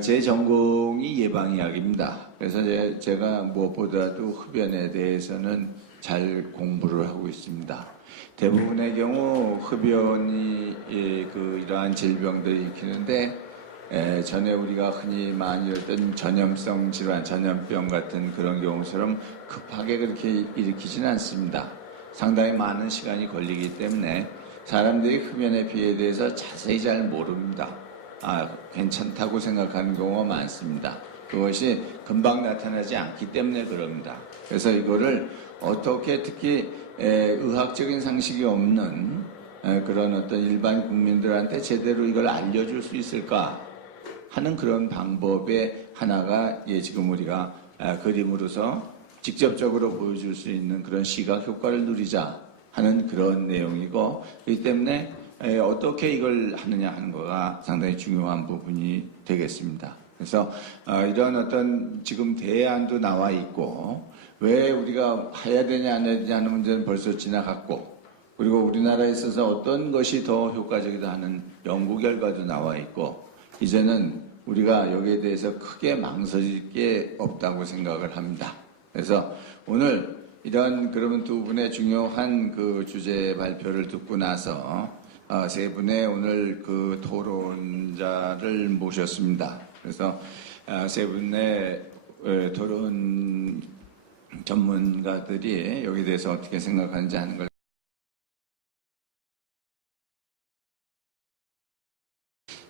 제 전공이 예방의학입니다. 그래서 제가 무엇보다도 흡연에 대해서는 잘 공부를 하고 있습니다. 대부분의 경우 흡연이 이러한 질병들을 일으키는데 전에 우리가 흔히 많이 했던 전염성 질환, 전염병 같은 그런 경우처럼 급하게 그렇게 일으키지는 않습니다. 상당히 많은 시간이 걸리기 때문에 사람들이 흡연의 피해에 대해서 자세히 잘 모릅니다. 괜찮다고 생각하는 경우가 많습니다. 그것이 금방 나타나지 않기 때문에 그럽니다. 그래서 이거를 어떻게 특히 의학적인 상식이 없는 그런 어떤 일반 국민들한테 제대로 이걸 알려줄 수 있을까 하는 그런 방법의 하나가 지금 우리가 그림으로서 직접적으로 보여줄 수 있는 그런 시각 효과를 누리자 하는 그런 내용이고, 그렇기 때문에 어떻게 이걸 하느냐 하는 거가 상당히 중요한 부분이 되겠습니다. 그래서 이런 어떤 지금 대안도 나와 있고, 왜 우리가 해야 되냐 안 해야 되냐 하는 문제는 벌써 지나갔고, 그리고 우리나라에 있어서 어떤 것이 더 효과적이다 하는 연구 결과도 나와 있고, 이제는 우리가 여기에 대해서 크게 망설일 게 없다고 생각을 합니다. 그래서 오늘 이런 그러면 두 분의 중요한 그 주제 발표를 듣고 나서 세 분의 오늘 그 토론자를 모셨습니다. 그래서 세 분의 토론 전문가들이 여기에 대해서 어떻게 생각하는지 하는 걸.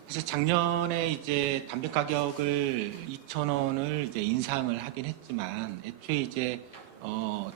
사실 작년에 이제 담배 가격을 2,000원을 이제 인상을 하긴 했지만, 애초에 이제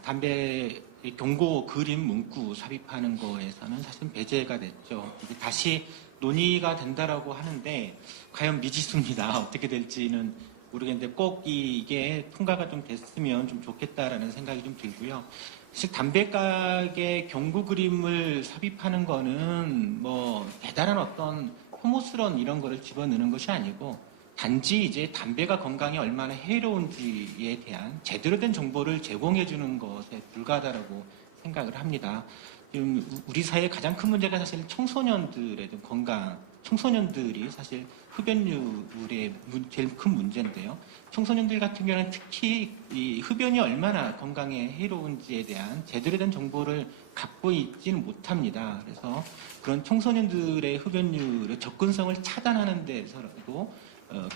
담배 경고 그림 문구 삽입하는 거에서는 사실 배제가 됐죠. 이게 다시 논의가 된다라고 하는데 과연 미지수입니다. 어떻게 될지는 모르겠는데 꼭 이게 통과가 좀 됐으면 좀 좋겠다라는 생각이 좀 들고요. 사실 담배 가게 경고 그림을 삽입하는 거는 뭐 대단한 어떤 혐오스러운 이런 거를 집어넣는 것이 아니고, 단지 이제 담배가 건강에 얼마나 해로운지에 대한 제대로 된 정보를 제공해 주는 것에 불과하다고 생각을 합니다. 지금 우리 사회의 가장 큰 문제가 사실 청소년들의 건강, 청소년들이 사실 흡연율의 제일 큰 문제인데요. 청소년들 같은 경우는 특히 이 흡연이 얼마나 건강에 해로운지에 대한 제대로 된 정보를 갖고 있지는 못합니다. 그래서 그런 청소년들의 흡연율의 접근성을 차단하는 데서라도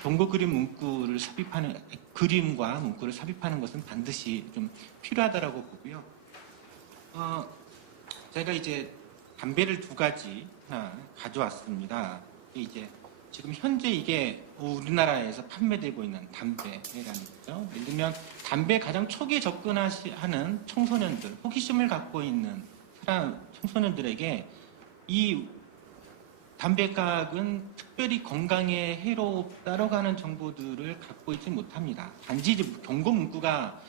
경고 그림 문구를 삽입하는, 그림과 문구를 삽입하는 것은 반드시 좀 필요하다라고 보고요. 제가 이제 담배를 두 가지 가져왔습니다. 이제 지금 현재 이게 우리나라에서 판매되고 있는 담배라는 거죠. 예를 들면 담배 가장 초기에 접근하는 청소년들, 호기심을 갖고 있는 청소년들에게 이 담배각은 특별히 건강에 해롭다라고 하는 정보들을 갖고 있지 못합니다. 단지 이제 경고 문구가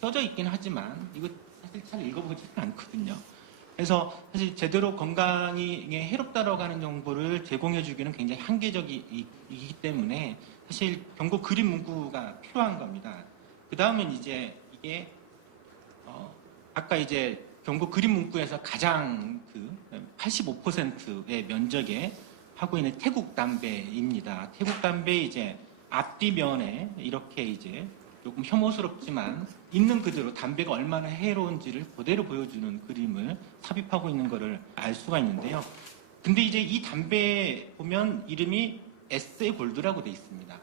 써져 있긴 하지만 이거 사실 잘 읽어보지는 않거든요. 그래서 사실 제대로 건강에 해롭다라고 하는 정보를 제공해주기는 굉장히 한계적이기 때문에 사실 경고 그림 문구가 필요한 겁니다. 그 다음엔 이제 이게 아까 이제 경고 그림 문구에서 가장 85%의 면적에 하고 있는 태국 담배입니다. 태국 담배 이제 앞뒤면에 이렇게 이제 조금 혐오스럽지만 있는 그대로 담배가 얼마나 해로운지를 그대로 보여주는 그림을 삽입하고 있는 것을 알 수가 있는데요. 근데 이제 이 담배 보면 이름이 에세 골드라고 되어 있습니다.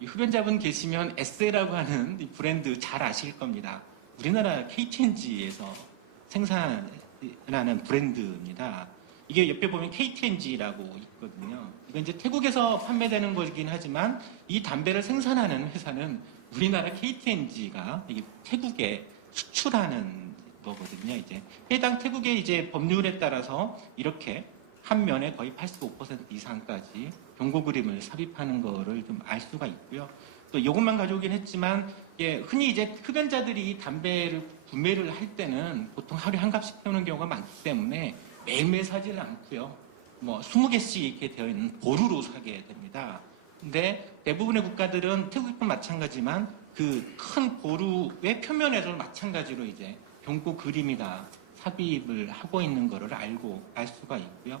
이 흡연자분 계시면 에세라고 하는 이 브랜드 잘 아실 겁니다. 우리나라 KTNG에서 생산하는 브랜드입니다. 이게 옆에 보면 KTNG라고 있거든요. 이건 이제 태국에서 판매되는 거긴 하지만 이 담배를 생산하는 회사는 우리나라 KTNG가 태국에 수출하는 거거든요. 이제 해당 태국의 이제 법률에 따라서 이렇게 한 면에 거의 85% 이상까지 경고 그림을 삽입하는 거를 좀 알 수가 있고요. 또 이것만 가져오긴 했지만 흔히 이제 흡연자들이 담배를 구매를 할 때는 보통 하루에 한 갑씩 태우는 경우가 많기 때문에 매일매일 사지는 않고요. 뭐 20개씩 이렇게 되어 있는 보루로 사게 됩니다. 근데 대부분의 국가들은 태국도 마찬가지지만 그 큰 보루의 표면에도 마찬가지로 이제 경고 그림이다 삽입을 하고 있는 거를 알 수가 있고요.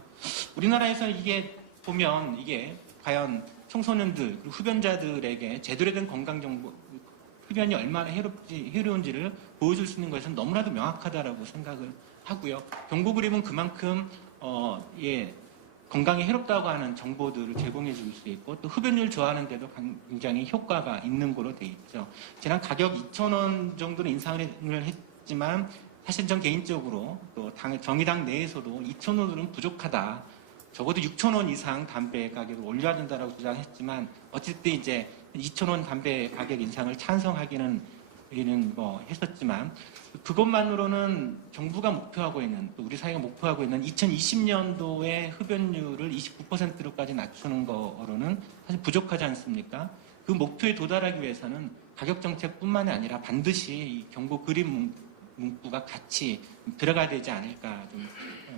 우리나라에서 이게 보면 이게 과연 청소년들 그리고 흡연자들에게 제대로 된 건강 정보, 흡연이 얼마나 해로운지를 보여줄 수 있는 것은 너무나도 명확하다라고 생각을 하고요. 경고 그림은 그만큼 건강에 해롭다고 하는 정보들을 제공해 줄 수 있고 또 흡연율 저하하는 데도 굉장히 효과가 있는 거로 돼 있죠. 지난 가격 2,000원 정도는 인상을 했지만 사실 전 개인적으로 또 정의당 내에서도 2,000원은 부족하다. 적어도 6,000원 이상 담배 가격을 올려야 된다라고 주장했지만 어쨌든 이제 2,000원 담배 가격 인상을 찬성하기는 했었지만 그것만으로는 정부가 목표하고 있는 또 우리 사회가 목표하고 있는 2020년도의 흡연율을 29%로까지 낮추는 거로는 사실 부족하지 않습니까? 그 목표에 도달하기 위해서는 가격 정책뿐만이 아니라 반드시 이 경고 그림 문구가 같이 들어가야 되지 않을까 좀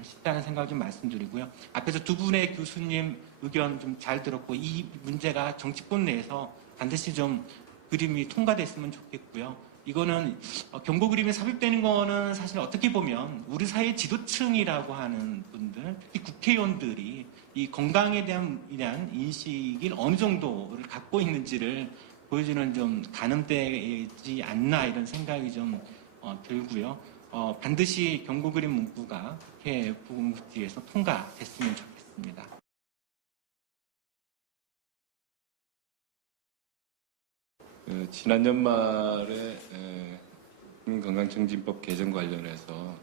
싶다는 생각을 좀 말씀드리고요. 앞에서 두 분의 교수님 의견 좀 잘 들었고 이 문제가 정치권 내에서 반드시 좀 그림이 통과됐으면 좋겠고요. 이거는 경고 그림이 삽입되는 거는 사실 어떻게 보면 우리 사회 지도층이라고 하는 분들, 특히 국회의원들이 이 건강에 대한 인식을 어느 정도를 갖고 있는지를 보여주는 좀 가늠되지 않나 이런 생각이 좀 들고요. 반드시 경고 그림 문구가 국회 보건복지위에서 통과됐으면 좋겠습니다. 지난 연말에 국민건강증진법 개정 관련해서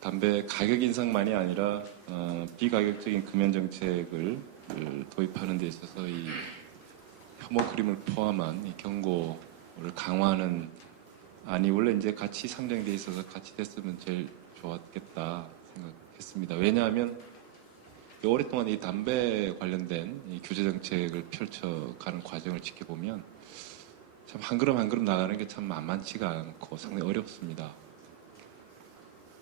담배 가격 인상만이 아니라 비가격적인 금연 정책을 도입하는 데 있어서 이 혐오 그림을 포함한 이 경고를 강화하는 안이 원래 이제 같이 상정돼 있어서 같이 됐으면 제일 좋았겠다 생각했습니다. 왜냐하면 오랫동안 이 담배 관련된 이 규제 정책을 펼쳐가는 과정을 지켜보면 참 한 걸음 한 걸음 나가는 게 참 만만치가 않고 상당히 어렵습니다.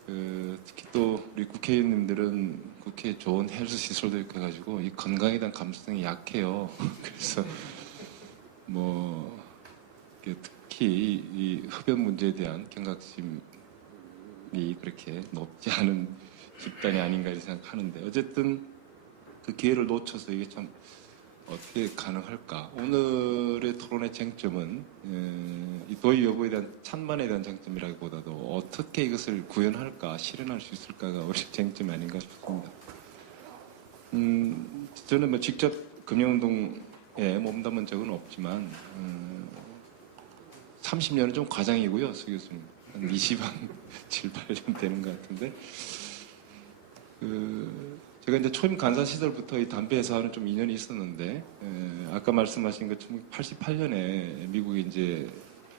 특히 또 우리 국회의원님들은 국회에 좋은 헬스 시설도 있고 해가지고 이 건강에 대한 감수성이 약해요. 그래서 특히 이 흡연 문제에 대한 경각심이 그렇게 높지 않은 집단이 아닌가 이렇게 생각하는데 어쨌든 그 기회를 놓쳐서 이게 참 어떻게 가능할까? 오늘의 토론의 쟁점은 이 도의 여부에 대한 찬반에 대한 쟁점이라기보다도 어떻게 이것을 구현할까, 실현할 수 있을까가 우리 쟁점이 아닌가 싶습니다. 저는 직접 금연운동에 몸담은 적은 없지만 30년은 좀 과장이고요, 수 교수님. 한 7, 8년 되는 것 같은데 제가 이제 초임 간사 시절부터 이 담배 회사와는 좀 인연이 있었는데 아까 말씀하신 것처럼 88년에 미국이 이제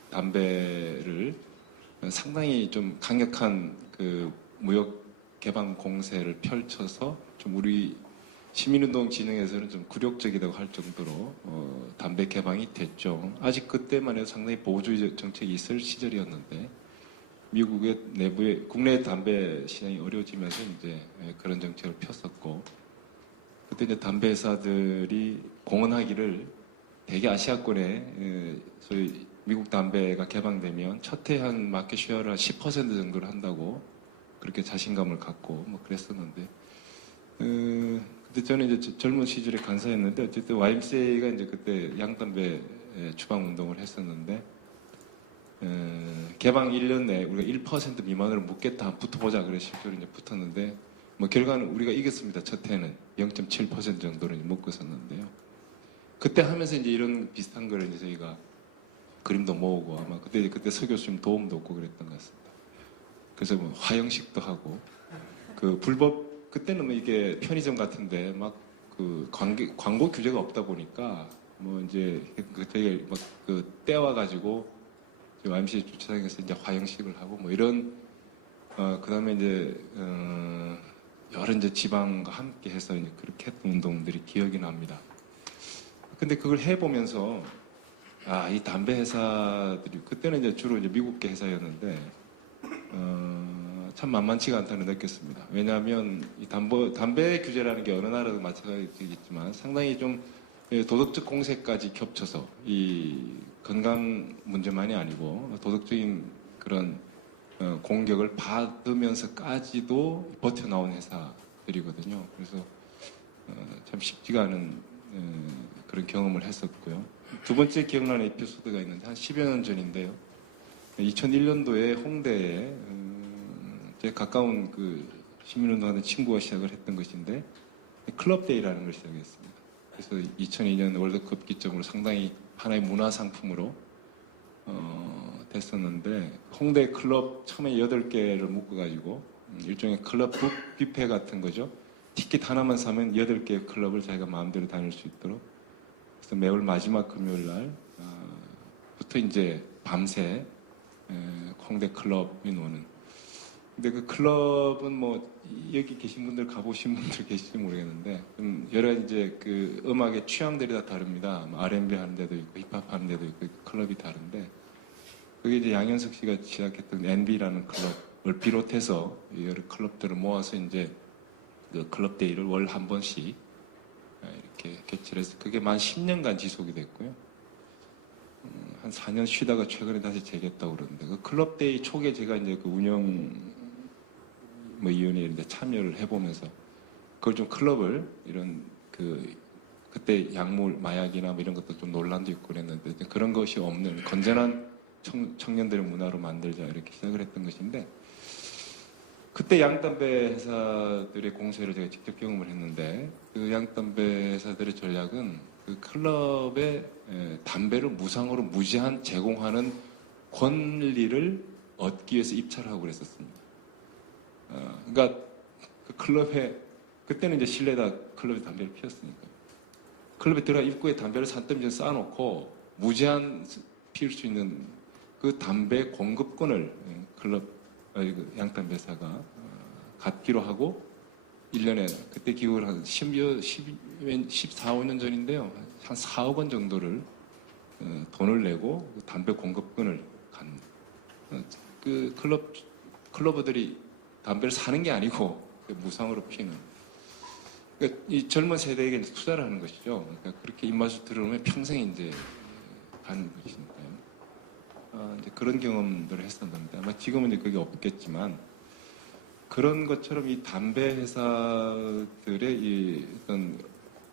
담배를 상당히 좀 강력한 그 무역 개방 공세를 펼쳐서 좀 우리 시민운동 진영에서는 좀 굴욕적이라고 할 정도로 담배 개방이 됐죠. 아직 그때만 해도 상당히 보호주의 정책이 있을 시절이었는데 미국의 내부의 국내 담배 시장이 어려워지면서 이제 그런 정책을 폈었고 그때 이제 담배 회사들이 공언하기를 대개 아시아권에 소위 미국 담배가 개방되면 첫 해 한 마켓 쉐어를 한 10% 정도를 한다고 그렇게 자신감을 갖고 뭐 그랬었는데 그때 저는 이제 젊은 시절에 간사였는데 어쨌든 YMCA가 이제 그때 양담배 추방 운동을 했었는데 개방 1년 내에 우리가 1% 미만으로 묶겠다 붙어보자 그래 실제로 이제 붙었는데 뭐 결과는 우리가 이겼습니다. 첫 해는 0.7% 정도로 묶었었는데요. 그때 하면서 이제 이런 비슷한 거를 이제 저희가 그림도 모으고 아마 그때 서 교수님 도움도 얻고 그랬던 것 같습니다. 그래서 뭐 화형식도 하고 그 불법 그때는 뭐 이게 편의점 같은데 막 그 광고 규제가 없다 보니까 뭐 이제 저희가 막 그 떼와 가지고 YMCA 주차장에서 이제 화형식을 하고 뭐 이런 그다음에 이제 여러 이제 지방과 함께 해서 이제 그렇게 했던 운동들이 기억이 납니다. 근데 그걸 해보면서 이 담배 회사들이 그때는 이제 주로 이제 미국계 회사였는데 참 만만치가 않다는 느꼈습니다. 왜냐하면 이 담배 규제라는 게 어느 나라도 마찬가지겠지만 상당히 좀 도덕적 공세까지 겹쳐서 이 건강 문제만이 아니고 도덕적인 그런 공격을 받으면서까지도 버텨나온 회사들이거든요. 그래서 참 쉽지가 않은 그런 경험을 했었고요. 두 번째 기억나는 에피소드가 있는데 한 10여 년 전인데요. 2001년도에 홍대에 제 가까운 그 시민운동하는 친구가 시작을 했던 것인데 클럽데이라는 걸 시작했습니다. 그래서 2002년 월드컵 기점으로 상당히 하나의 문화상품으로 됐었는데 홍대 클럽 처음에 8개를 묶어가지고 일종의 클럽 뷔페 같은 거죠. 티켓 하나만 사면 8개의 클럽을 자기가 마음대로 다닐 수 있도록. 그래서 매월 마지막 금요일 날부터 이제 밤새 홍대 클럽이 노는. 근데 그 클럽은 뭐 여기 계신 분들 가보신 분들 계실지 모르겠는데 좀 여러 이제 그 음악의 취향들이 다 다릅니다. 뭐 R&B 하는 데도 있고 힙합 하는 데도 있고 클럽이 다른데 그게 이제 양현석 씨가 시작했던 NB라는 클럽을 비롯해서 여러 클럽들을 모아서 이제 그 클럽 데이를 월 한 번씩 이렇게 개최해서 그게 만 10년간 지속이 됐고요. 한 4년 쉬다가 최근에 다시 재겠다고 그러는데 그 클럽 데이 초기에 제가 이제 그 운영 뭐 위원회에 이제 참여를 해보면서 그걸 좀 클럽을 이런 그때 약물 마약이나 뭐 이런 것도 좀 논란도 있고 그랬는데 그런 것이 없는 건전한 청년들의 문화로 만들자 이렇게 시작을 했던 것인데 그때 양담배 회사들의 공세를 제가 직접 경험을 했는데 그 양담배 회사들의 전략은 그 클럽에 담배를 무상으로 무제한 제공하는 권리를 얻기 위해서 입찰을 하고 그랬었습니다. 그러니까 그 클럽에 그때는 이제 실내다 클럽에 담배를 피웠으니까 클럽에 들어가 입구에 담배를 산더미에 쌓아놓고 무제한 피울 수 있는 그 담배 공급권을 클럽 양담배 회사가 갖기로 하고 1년에 그때 기억을 한 14, 15년 전인데요. 한 4억 원 정도를 돈을 내고 그 담배 공급권을 갖는 그 클러버들이 담배를 사는 게 아니고 무상으로 피는 그러니까 이 젊은 세대에게 투자를 하는 것이죠. 그러니까 그렇게 입맛을 들어오면 평생 이제 가는 것이니까요. 이제 그런 경험들을 했었는데 아마 지금은 이제 그게 없겠지만 그런 것처럼 이 담배 회사들의 이 어떤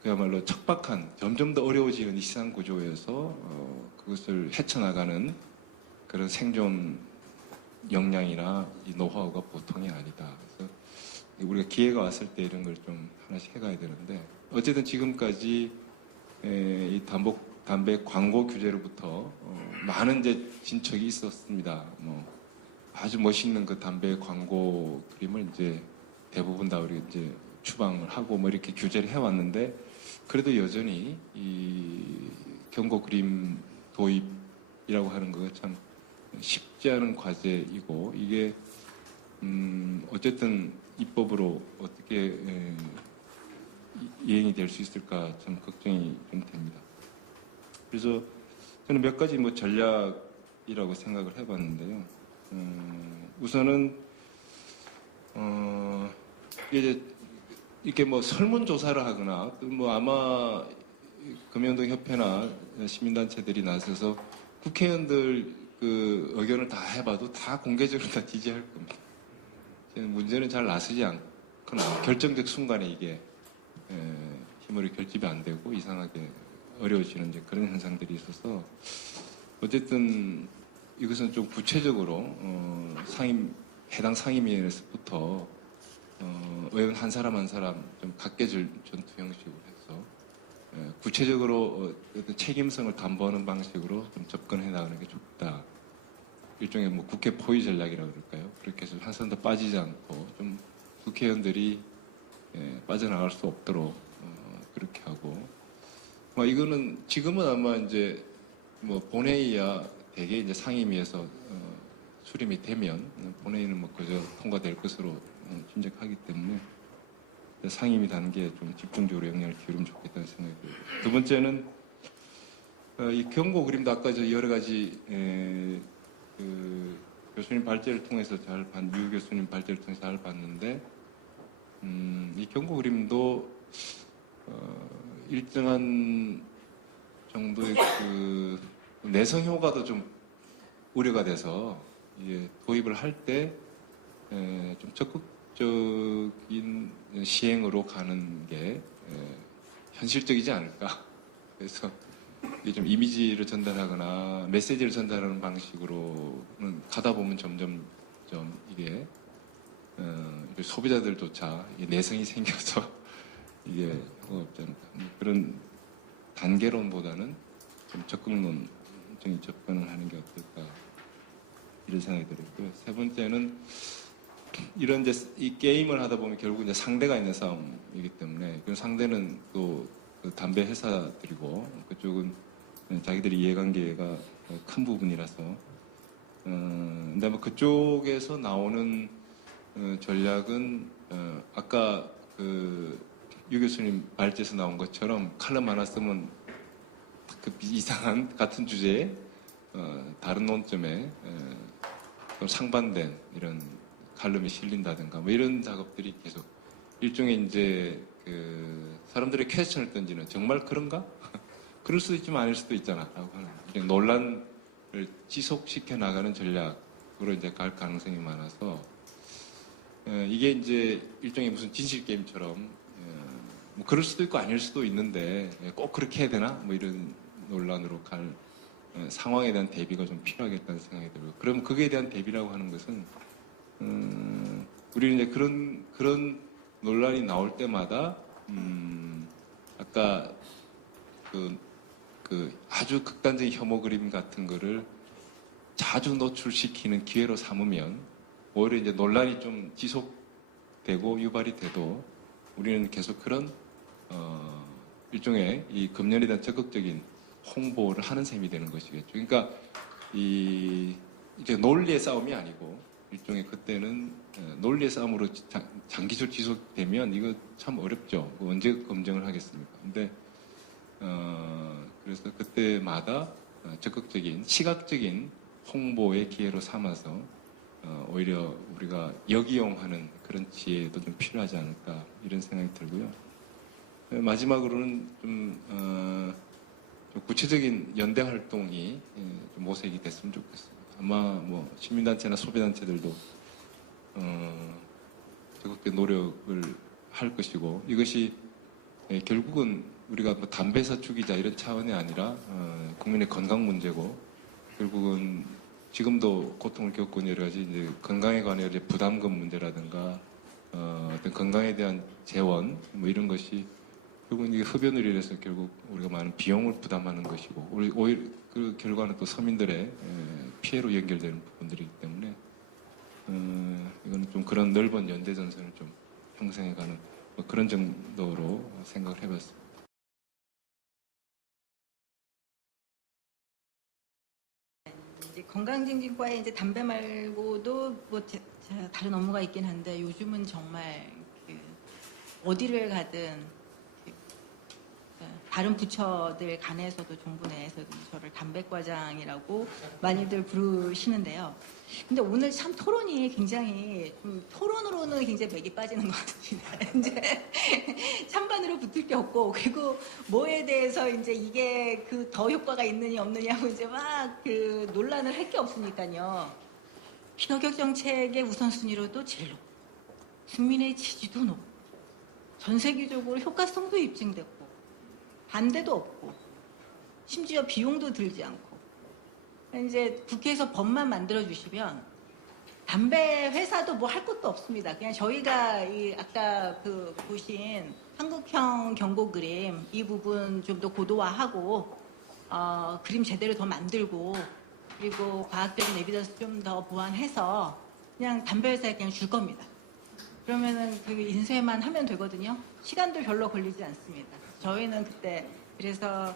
그야말로 척박한 점점 더 어려워지는 이 시장 구조에서 그것을 헤쳐나가는 그런 생존 역량이나 이 노하우가 보통이 아니다. 그래서 우리가 기회가 왔을 때 이런 걸 좀 하나씩 해가야 되는데 어쨌든 지금까지 이 담배 광고 규제로부터 많은 이제 진척이 있었습니다. 뭐 아주 멋있는 그 담배 광고 그림을 이제 대부분 다 우리 이제 추방을 하고 뭐 이렇게 규제를 해왔는데 그래도 여전히 이 경고 그림 도입이라고 하는 거가 참 쉽지 않은 과제이고 이게 어쨌든 입법으로 어떻게 이행이 될 수 있을까 참 걱정이 좀 됩니다. 그래서 저는 몇 가지 뭐 전략이라고 생각을 해봤는데요. 우선은 이제 이렇게 뭐 설문조사를 하거나 뭐 아마 금연동 협회나 시민단체들이 나서서 국회의원들 그 의견을 다 해봐도 다 공개적으로 다 지지할 겁니다. 문제는 잘 나서지 않거나 결정적 순간에 이게 힘으로 결집이 안 되고 이상하게 어려워지는 이제 그런 현상들이 있어서 어쨌든 이것은 좀 구체적으로 해당 상임위에서부터 의원 한 사람 한 사람 좀 각계절 전투 형식으로 해서 구체적으로 어떤 책임성을 담보하는 방식으로 좀 접근해 나가는 게 좋다. 일종의 뭐 국회 포위 전략이라고 그럴까요? 그렇게 해서 한 사람도 빠지지 않고 좀 국회의원들이 빠져나갈 수 없도록 그렇게 하고 이거는 지금은 아마 이제 뭐 본회의야 대개 이제 상임위에서 수렴이 되면 본회의는 뭐 그저 통과될 것으로 짐작하기 때문에 상임위 단계에 좀 집중적으로 영향을 기울이면 좋겠다는 생각이 들고요. 두 번째는 이 경고 그림도 아까 저 여러 가지 그 교수님 발제를 통해서 유 교수님 발제를 통해서 잘 봤는데 이 경고 그림도 일정한 정도의 그 내성 효과도 좀 우려가 돼서 이게 도입을 할 때 좀 적극적인 시행으로 가는 게 현실적이지 않을까. 그래서 이게 좀 이미지를 전달하거나 메시지를 전달하는 방식으로는 가다 보면 점점 좀 이게 소비자들조차 이게 내성이 생겨서 이게 없지 않을까. 그런 단계론보다는 좀 적극론적인 접근을 하는 게 어떨까 이런 생각이 들었고요. 세 번째는 이런 이제 이 게임을 하다 보면 결국 이제 상대가 있는 싸움이기 때문에 그 상대는 또 그 담배 회사들이고 그쪽은 자기들이 이해관계가 큰 부분이라서 근데 뭐 그쪽에서 나오는 전략은 아까 그 유 교수님 발제에서 나온 것처럼 칼럼 하나 쓰면 그 이상한 같은 주제에 다른 논점에 좀 상반된 이런 칼럼이 실린다든가 뭐 이런 작업들이 계속 일종의 이제 그 사람들의 퀘스천을 던지는 정말 그런가? 그럴 수도 있지만 아닐 수도 있잖아라고 하는 그냥 논란을 지속시켜 나가는 전략으로 이제 갈 가능성이 많아서 이게 이제 일종의 무슨 진실 게임처럼 뭐 그럴 수도 있고 아닐 수도 있는데 꼭 그렇게 해야 되나? 뭐 이런 논란으로 갈 상황에 대한 대비가 좀 필요하겠다는 생각이 들고요. 그럼 그에 대한 대비라고 하는 것은 우리는 이제 그런 논란이 나올 때마다 아까 그 아주 극단적인 혐오 그림 같은 거를 자주 노출시키는 기회로 삼으면 오히려 이제 논란이 좀 지속되고 유발이 돼도 우리는 계속 그런 일종의 이 금연에 대한 적극적인 홍보를 하는 셈이 되는 것이겠죠. 그러니까 이제 논리의 싸움이 아니고 일종의 그때는 논리의 싸움으로 장기적으로 지속되면 이거 참 어렵죠. 언제 검증을 하겠습니까? 근데 그래서 그때마다 적극적인 시각적인 홍보의 기회로 삼아서 오히려 우리가 역이용하는 그런 지혜도 좀 필요하지 않을까 이런 생각이 들고요. 마지막으로는 좀 구체적인 연대 활동이 좀 모색이 됐으면 좋겠습니다. 아마 뭐 시민단체나 소비단체들도 적극적인 노력을 할 것이고 이것이 결국은 우리가 뭐 담배 사축이자 이런 차원이 아니라 국민의 건강 문제고 결국은 지금도 고통을 겪고 있는 여러 가지 이제 건강에 관한 이제 부담금 문제라든가 어떤 건강에 대한 재원 뭐 이런 것이 결국은 이게 흡연을 인해서 결국 우리가 많은 비용을 부담하는 것이고 오히려 그 결과는 또 서민들의 피해로 연결되는 부분들이기 때문에 이거는 좀 그런 넓은 연대 전선을 좀 형성해가는 뭐 그런 정도로 생각을 해봤습니다. 이제 건강증진과에 이제 담배 말고도 뭐 다른 업무가 있긴 한데 요즘은 정말 그 어디를 가든 다른 부처들 간에서도 정부 내에서도 저를 담배과장이라고 많이들 부르시는데요. 근데 오늘 참 토론이 굉장히 좀 토론으로는 굉장히 맥이 빠지는 것 같습니다. 이제 찬반으로 붙을 게 없고 그리고 뭐에 대해서 이제 이게 그 더 효과가 있느냐 없느냐고 이제 막 그 논란을 할 게 없으니까요. 피너격 정책의 우선순위로도 제일 높고 국민의 지지도 높고 전 세계적으로 효과성도 입증됐고 반대도 없고 심지어 비용도 들지 않고 이제 국회에서 법만 만들어 주시면 담배 회사도 뭐 할 것도 없습니다. 그냥 저희가 아까 그 보신 한국형 경고 그림 이 부분 좀 더 고도화하고 그림 제대로 더 만들고 그리고 과학적인 에비던스 좀 더 보완해서 그냥 담배 회사에 그냥 줄 겁니다. 그러면은 그 인쇄만 하면 되거든요. 시간도 별로 걸리지 않습니다. 저희는 그때 그래서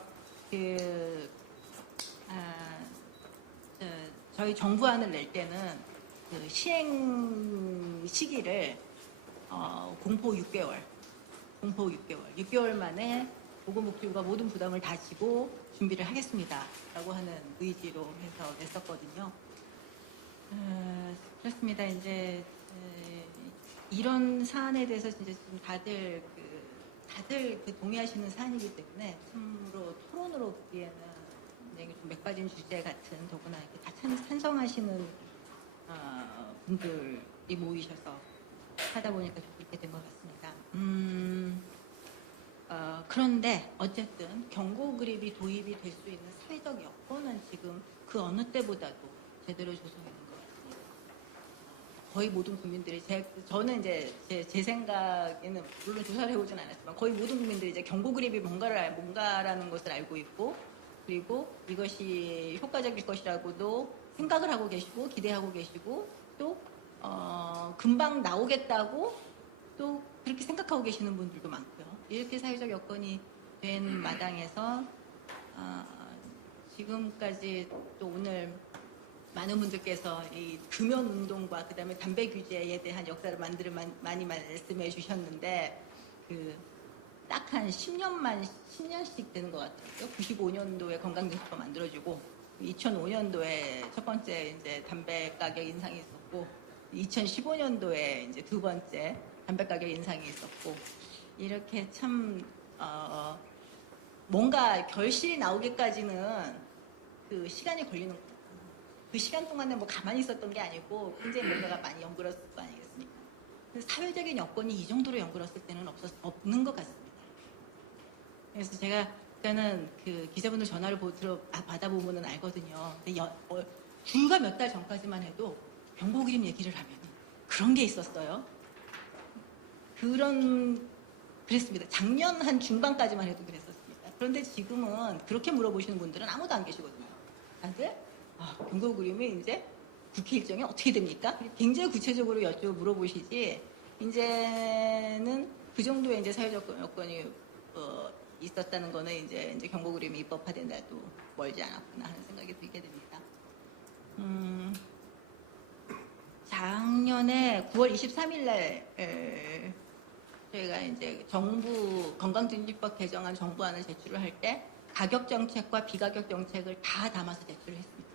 저희 정부안을 낼 때는 그 시행 시기를 공포 6개월 만에 보건복지부가 모든 부담을 다 지고 준비를 하겠습니다라고 하는 의지로 해서 냈었거든요. 그렇습니다. 이제 이런 사안에 대해서 진짜 좀 다들 그 동의하시는 사안이기 때문에 참으로 토론으로 보기에는 굉장히 좀 맥빠진 주제 같은 더구나 이렇게 다 찬성하시는 분들이 모이셔서 하다 보니까 좀 그렇게 된 것 같습니다. 그런데 어쨌든 경고 그립이 도입이 될 수 있는 사회적 여건은 지금 그 어느 때보다도 제대로 조성하는 것 같습니다. 거의 모든 국민들이 저는 이제 제 생각에는 물론 조사를 해보진 않았지만 거의 모든 국민들이 이제 경고 그립이 뭔가라는 것을 알고 있고 그리고 이것이 효과적일 것이라고도 생각을 하고 계시고 기대하고 계시고 또 금방 나오겠다고 또 그렇게 생각하고 계시는 분들도 많고요. 이렇게 사회적 여건이 된 마당에서 지금까지 또 오늘 많은 분들께서 이 금연 운동과 그다음에 담배 규제에 대한 역사를 많이 말씀해 주셨는데 딱 한 10년씩 되는 것 같아요. 95년도에 건강정책법 만들어지고 2005년도에 첫 번째 이제 담배 가격 인상이 있었고 2015년도에 이제 두 번째 담배 가격 인상이 있었고 이렇게 참 뭔가 결실이 나오기까지는 그 시간이 걸리는 거예요. 그 시간 동안에 뭐 가만히 있었던 게 아니고 굉장히 뭔가가 많이 연그렀을 거 아니겠습니까? 사회적인 여건이 이 정도로 연그렀을 때는 없는 것 같습니다. 그래서 제가 일단은 그 기자분들 전화를 받아보면은 알거든요. 근데 불과 몇 달 전까지만 해도 경고 그림 얘기를 하면 그런 게 있었어요. 그랬습니다. 작년 한 중반까지만 해도 그랬었습니다. 그런데 지금은 그렇게 물어보시는 분들은 아무도 안 계시거든요. 다들 경고 그림이 이제 국회 일정이 어떻게 됩니까? 굉장히 구체적으로 물어보시지 이제는 그 정도의 이제 사회적 여건이 있었다는 거는 이제 경고 그림이 입법화된다도 멀지 않았구나 하는 생각이 들게 됩니다. 작년에 9월 23일 날 저희가 이제 정부 건강증진법 개정안 정부안을 제출을 할 때 가격 정책과 비가격 정책을 다 담아서 제출을 했습니다.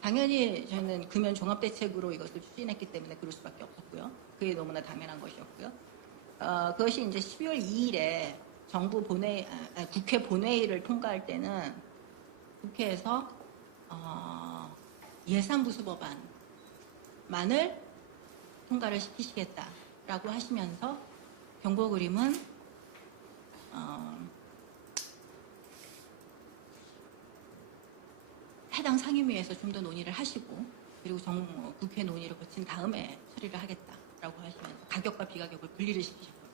당연히 저희는 금연 종합 대책으로 이것을 추진했기 때문에 그럴 수밖에 없었고요. 그게 너무나 당연한 것이었고요. 그것이 이제 12월 2일에 국회 본회의를 통과할 때는 국회에서 예산부수 법안만을 통과를 시키시겠다라고 하시면서 경고 그림은 해당 상임위에서 좀 더 논의를 하시고 그리고 국회 논의를 거친 다음에 처리를 하겠다라고 하시면서 가격과 비가격을 분리를 시키셨거든요.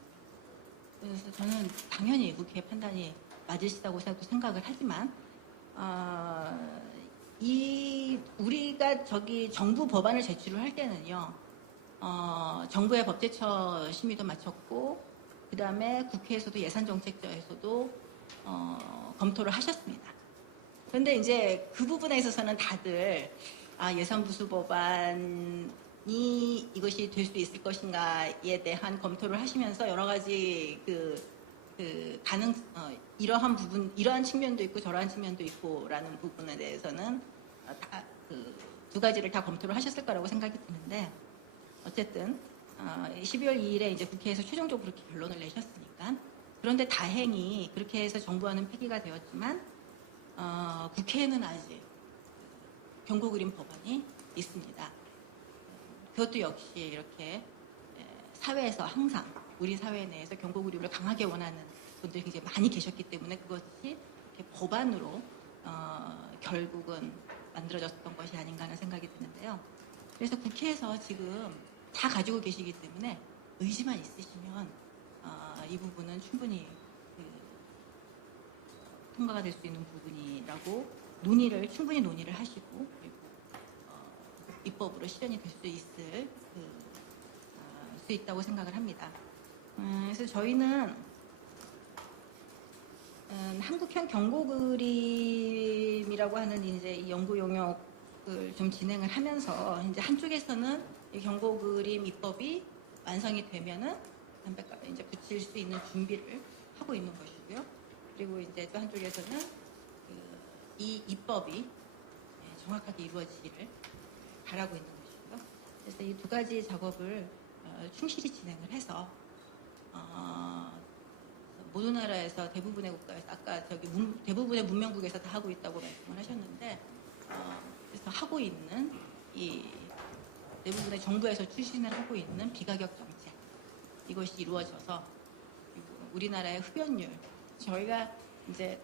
그래서 저는 당연히 국회 판단이 맞으시다고 생각을 하지만 우리가 정부 법안을 제출을 할 때는요. 정부의 법제처 심의도 마쳤고 그 다음에 국회에서도 예산정책처에서도 검토를 하셨습니다. 그런데 이제 그 부분에 있어서는 다들 예산부수 법안이 이것이 될 수 있을 것인가에 대한 검토를 하시면서 여러 가지 이러한 측면도 있고 저러한 측면도 있고라는 부분에 대해서는 두 가지를 다 검토를 하셨을 거라고 생각이 드는데 어쨌든 12월 2일에 이제 국회에서 최종적으로 그렇게 결론을 내셨으니까 그런데 다행히 그렇게 해서 정부안은 폐기가 되었지만 국회에는 아직 경고 그림 법안이 있습니다. 그것도 역시 이렇게 사회에서 항상 우리 사회 내에서 경고 그림을 강하게 원하는 분들이 굉장히 많이 계셨기 때문에 그것이 이렇게 법안으로 결국은 만들어졌던 것이 아닌가 하는 생각이 드는데요. 그래서 국회에서 지금 다 가지고 계시기 때문에 의지만 있으시면 이 부분은 충분히 통과가 될 수 있는 부분이라고 충분히 논의를 하시고 그리고 입법으로 실현이 될 수 있다고 생각을 합니다. 그래서 저희는 한국형 경고 그림이라고 하는 이제 이 연구 용역을 좀 진행을 하면서 이제 한쪽에서는 이 경고 그림 입법이 완성이 되면은 담배값을 이제 붙일 수 있는 준비를 하고 있는 것이고요. 그리고 이제 또 한쪽에서는 이 입법이 정확하게 이루어지기를 바라고 있는 것이고요. 그래서 이 두 가지 작업을 충실히 진행을 해서 모든 나라에서 대부분의 국가에서 아까 대부분의 문명국에서 다 하고 있다고 말씀을 하셨는데 그래서 하고 있는 이 대부분의 정부에서 추진을 하고 있는 비가격 정책 이것이 이루어져서 우리나라의 흡연율 저희가 이제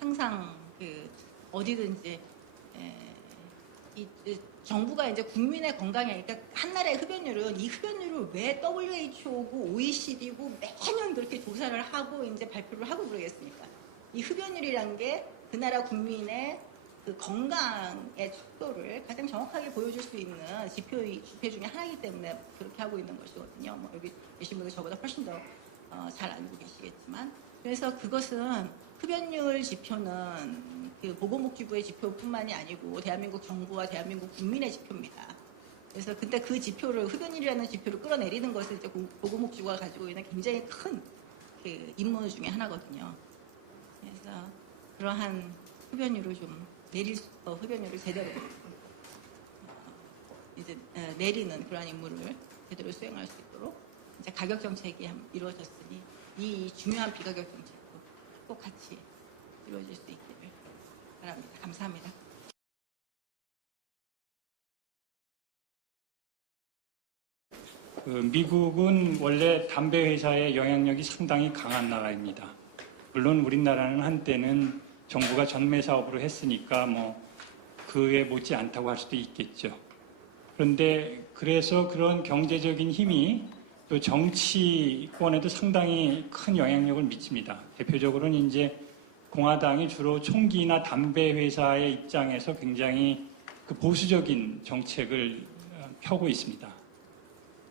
항상 그 어디든지 이 정부가 이제 국민의 건강에, 그러니까 한 나라의 흡연율은 이 흡연율을 왜 WHO고 OECD고 매년 그렇게 조사를 하고 이제 발표를 하고 그러겠습니까? 이 흡연율이란 게 그 나라 국민의 그 건강의 척도를 가장 정확하게 보여줄 수 있는 지표 중에 하나이기 때문에 그렇게 하고 있는 것이거든요. 뭐 여기 계신 분들 저보다 훨씬 더 잘 알고 계시겠지만, 그래서 그것은 흡연율 지표는 그 보건복지부의 지표뿐만이 아니고 대한민국 정부와 대한민국 국민의 지표입니다. 그래서 근데 그 지표를, 흡연율이라는 지표를 끌어내리는 것을 이제 보건복지부가 가지고 있는 굉장히 큰 그 임무 중에 하나거든요. 그래서 그러한 흡연율을 좀 흡연율을 제대로 이제 내리는 그러한 임무를 제대로 수행할 수 있도록 이제 가격 정책이 이루어졌으니 이 중요한 비가격 정책도 꼭 같이 이루어질 수 있기를 바랍니다. 감사합니다. 미국은 원래 담배 회사의 영향력이 상당히 강한 나라입니다. 물론 우리나라는 한때는 정부가 전매 사업으로 했으니까 뭐 그에 못지 않다고 할 수도 있겠죠. 그런데 그래서 그런 경제적인 힘이 또 정치권에도 상당히 큰 영향력을 미칩니다. 대표적으로는 이제 공화당이 주로 총기나 담배 회사의 입장에서 굉장히 그 보수적인 정책을 펴고 있습니다.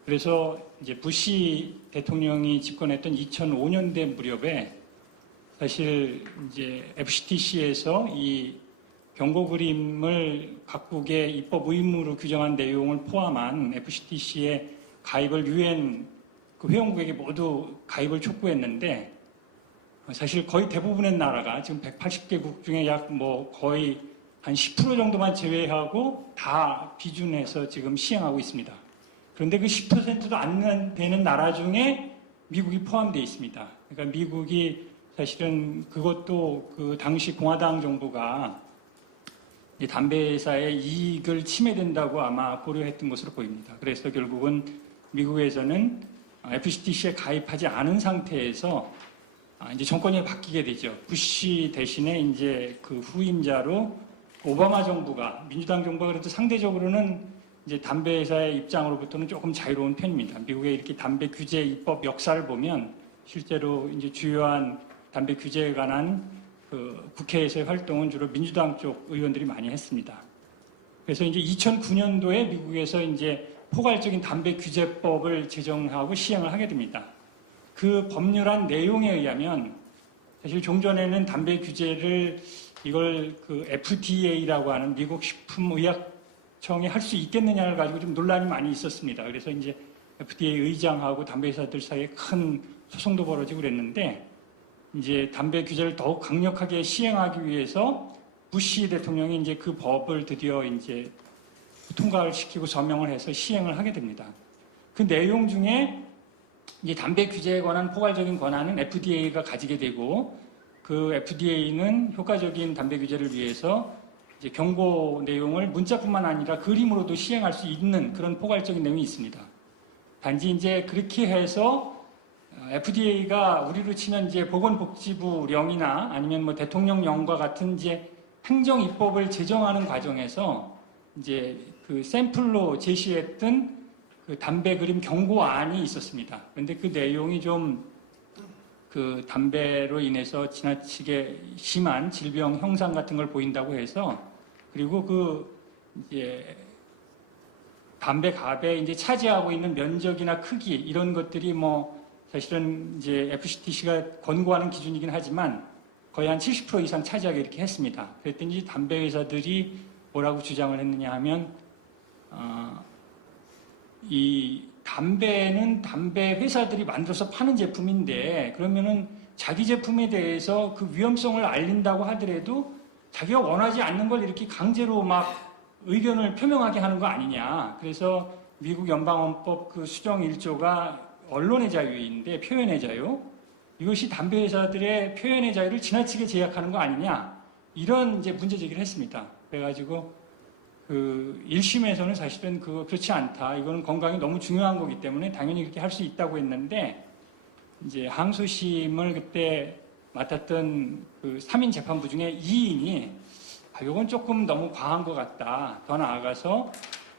그래서 이제 부시 대통령이 집권했던 2005년대 무렵에 사실 이제 FCTC에서 이 경고 그림을 각국의 입법 의무로 규정한 내용을 포함한 FCTC의 가입을 유엔 그 회원국에게 모두 가입을 촉구했는데, 사실 거의 대부분의 나라가 지금 180개국 중에 약 뭐 거의 한 10% 정도만 제외하고 다 비준해서 지금 시행하고 있습니다. 그런데 그 10%도 안 되는 나라 중에 미국이 포함되어 있습니다. 그러니까 미국이 사실은 그것도 그 당시 공화당 정부가 이 담배 회사의 이익을 침해된다고 아마 고려했던 것으로 보입니다. 그래서 결국은 미국에서는 FCTC에 가입하지 않은 상태에서 이제 정권이 바뀌게 되죠. 부시 대신에 이제 그 후임자로 오바마 정부가, 민주당 정부가 그래도 상대적으로는 이제 담배 회사의 입장으로부터는 조금 자유로운 편입니다. 미국의 이렇게 담배 규제 입법 역사를 보면 실제로 이제 주요한 담배 규제에 관한 그 국회에서의 활동은 주로 민주당 쪽 의원들이 많이 했습니다. 그래서 이제 2009년도에 미국에서 이제 포괄적인 담배 규제법을 제정하고 시행을 하게 됩니다. 그 법률안 내용에 의하면 사실 종전에는 담배 규제를 이걸 그 FDA라고 하는 미국 식품의약청이 할 수 있겠느냐를 가지고 좀 논란이 많이 있었습니다. 그래서 이제 FDA 의장하고 담배 회사들 사이에 큰 소송도 벌어지고 그랬는데, 이제 담배 규제를 더욱 강력하게 시행하기 위해서 부시 대통령이 이제 그 법을 드디어 이제 통과를 시키고 서명을 해서 시행을 하게 됩니다. 그 내용 중에 이제 담배 규제에 관한 포괄적인 권한은 FDA가 가지게 되고, 그 FDA는 효과적인 담배 규제를 위해서 이제 경고 내용을 문자뿐만 아니라 그림으로도 시행할 수 있는 그런 포괄적인 내용이 있습니다. 단지 이제 그렇게 해서 FDA가 우리로 치면 이제 보건복지부령이나 아니면 뭐 대통령령과 같은 이제 행정 입법을 제정하는 과정에서 이제 그 샘플로 제시했던 그 담배 그림 경고안이 있었습니다. 그런데 그 내용이 좀 그 담배로 인해서 지나치게 심한 질병 형상 같은 걸 보인다고 해서, 그리고 그 이제 담배 갑에 이제 차지하고 있는 면적이나 크기 이런 것들이 뭐 사실은 이제 FCTC가 권고하는 기준이긴 하지만 거의 한 70% 이상 차지하게 이렇게 했습니다. 그랬더니 담배 회사들이 뭐라고 주장을 했느냐 하면, 이 담배는 담배 회사들이 만들어서 파는 제품인데, 그러면은 자기 제품에 대해서 그 위험성을 알린다고 하더라도 자기가 원하지 않는 걸 이렇게 강제로 막 의견을 표명하게 하는 거 아니냐. 그래서 미국 연방헌법 그 수정 1조가 언론의 자유인데 표현의 자유, 이것이 담배 회사들의 표현의 자유를 지나치게 제약하는 거 아니냐, 이런 이제 문제 제기를 했습니다. 그래가지고 그 1심에서는 사실은 그렇지 않다, 이거는 건강이 너무 중요한 거기 때문에 당연히 그렇게 할 수 있다고 했는데, 이제 항소심을 그때 맡았던 그 3인 재판부 중에 2인이 이건 조금 너무 과한 것 같다. 더 나아가서